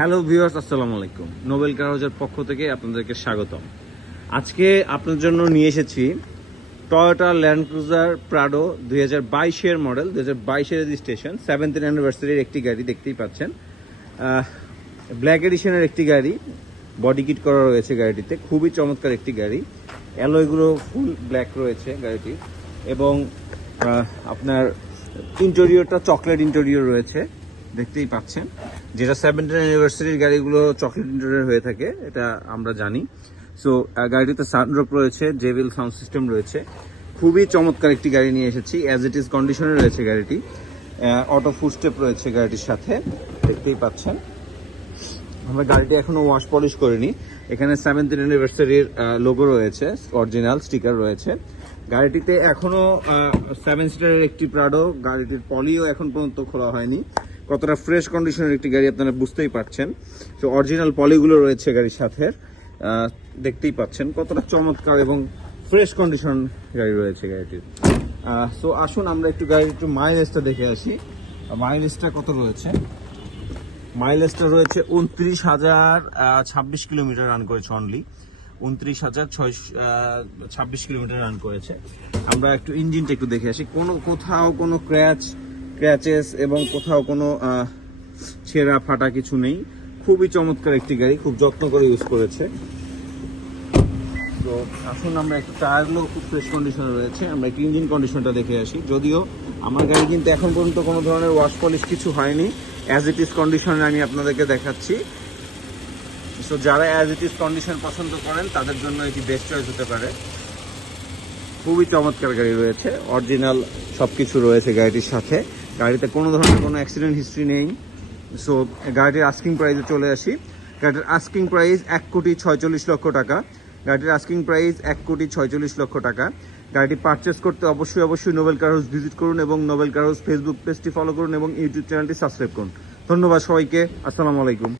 Hello viewers, আসসালামু আলাইকুম। Nobel কার হাউজের পক্ষ থেকে আপনাদেরকে স্বাগতম। আজকে আপনার জন্য নিয়ে এসেছি টয়োটা ল্যান্ড ক্রুজার প্রাডো 2022-এর মডেল, 2022-এর রেজিস্ট্রেশন, 7th অ্যানিভার্সারির একটি গাড়ি দেখতেই পাচ্ছেন। ব্ল্যাক এডিশনের একটি গাড়ি, বডি কিট করা রয়েছে গাড়িটিতে। খুবই চমৎকার একটি গাড়ি, অ্যালয়গুলো ফুল ব্ল্যাক রয়েছে গাড়িটি, এবং আপনার ইন্টেরিয়রটা চকলেট ইন্টেরিয়র রয়েছে, দেখতেই পাচ্ছেন। যেটা 7th অ্যানিভার্সারির গাড়িগুলো চকলেট ইন্টেরিয়র হয়ে থাকে, এটা আমরা জানি। সো গাড়িটিতে সানরুফ রয়েছে, জেবিএল সাউন্ড সিস্টেম রয়েছে। খুবই চমৎকার একটি গাড়ি নিয়ে এসেছি। অ্যাজ ইট ইজ কন্ডিশনে রয়েছে গাড়িটি। অটো ফুটস্টেপ রয়েছে গাড়িটির সাথে, দেখতেই পাচ্ছেন। আমরা গাড়িটি এখনো ওয়াশ পলিশ করিনি। এখানে 7th অ্যানিভার্সারির লোগো রয়েছে, অরিজিনাল স্টিকার রয়েছে। গাড়িটিতে এখনো 7 সিটারের একটি প্রাডো, গাড়িটির পলিও এখন পর্যন্ত খোলা হয়নি। কতটা ফ্রেশ কন্ডিশনের একটি গাড়ি আপনারা বুঝতেই পারছেন। তো অরিজিনাল পলিগুলো রয়েছে গাড়ির সাথে, দেখতেই পাচ্ছেন কতটা চমৎকার এবং ফ্রেশ কন্ডিশন গাড়ি রয়েছে গাড়িটির। সো আসুন আমরা একটু গাড়ির একটু মাইলেজটা দেখে আসি। মাইলেজটা কত রয়েছে? মাইলেজটা রয়েছে 29,026 কিলোমিটার রান করেছে। অনলি 29,626 কিলোমিটার রান করেছে। আমরা একটু ইঞ্জিনটা একটু দেখে আসি। কোথাও কোনো ক্র্যাচেস এবং কোথাও কোনো ছেঁড়া ফাটা কিছু নেই। খুবই চমৎকার একটি গাড়ি, খুব যত্ন করে ইউজ করেছে। তো আসুন আমরা একটু টায়ারগুলো খুব ফ্রেশ কন্ডিশনে রয়েছে, আমরা একটু ইঞ্জিন কন্ডিশনটা দেখে আসি। যদিও আমার গাড়ি কিন্তু এখন পর্যন্ত কোনো ধরনের ওয়াশ পলিশ কিছু হয়নি, অ্যাজ ইট ইজ কন্ডিশনে আমি আপনাদেরকে দেখাচ্ছি। সো যারা অ্যাজ ইট ইজ কন্ডিশন পছন্দ করেন তাদের জন্য এটি বেস্ট চয়েস হতে পারে। খুবই চমৎকার গাড়ি রয়েছে, অরিজিনাল সব কিছু রয়েছে গাড়িটির সাথে। গাড়িতে কোনো ধরনের কোনো অ্যাক্সিডেন্ট হিস্ট্রি নেই। সো গাড়িটির আস্কিং প্রাইসে চলে আসি। গাড়িটির আস্কিং প্রাইস 1,46,00,000 টাকা। গাড়িটির আস্কিং প্রাইস 1,46,00,000 টাকা। গাড়িটি পারচেস করতে অবশ্যই নোবেল কার হাউস ভিজিট করুন এবং নোবেল কার হাউস ফেসবুক পেজটি ফলো করুন এবং ইউটিউব চ্যানেলটি সাবস্ক্রাইব করুন। ধন্যবাদ সবাইকে, আসসালামু আলাইকুম।